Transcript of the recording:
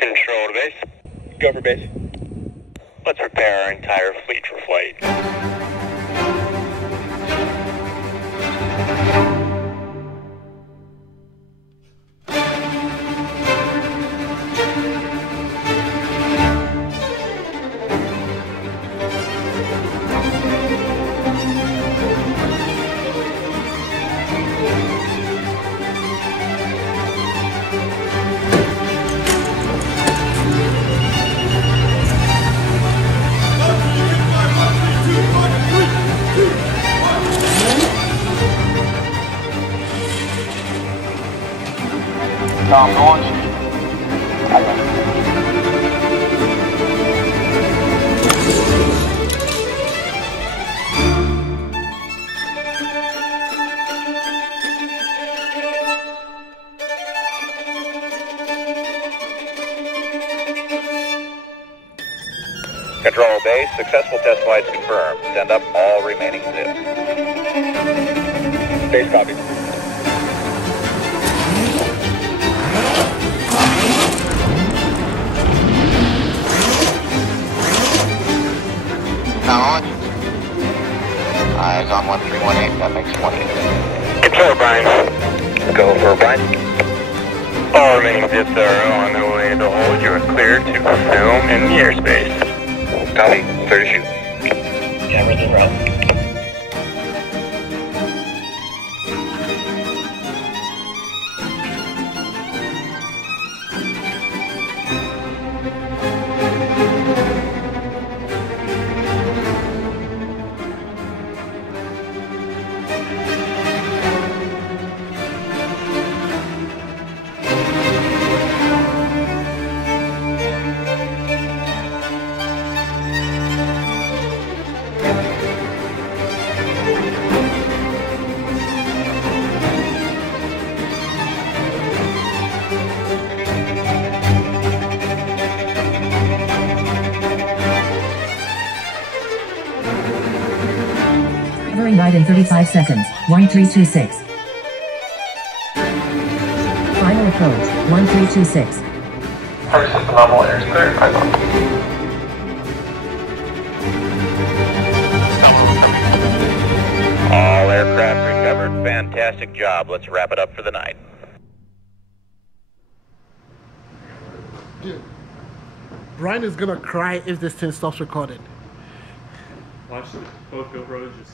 Control to base. Go for base. Let's prepare our entire fleet for flight. Tom, launch. Control base, successful test flights confirmed. Send up all remaining zips. Base copy. Launch. Eyes on 1318, that makes 20. Control, Brian. Go for Brian. All remaining zips are on their way to hold. You are cleared to film in the airspace. Copy, clear to shoot. Cameras in row. Covering right in 35 seconds. 1326. Final approach. 1326. First system level air is clear. All aircraft recovered. Fantastic job. Let's wrap it up for the night. Dude, Brian is gonna cry if this thing stops recording. Watch both GoPros just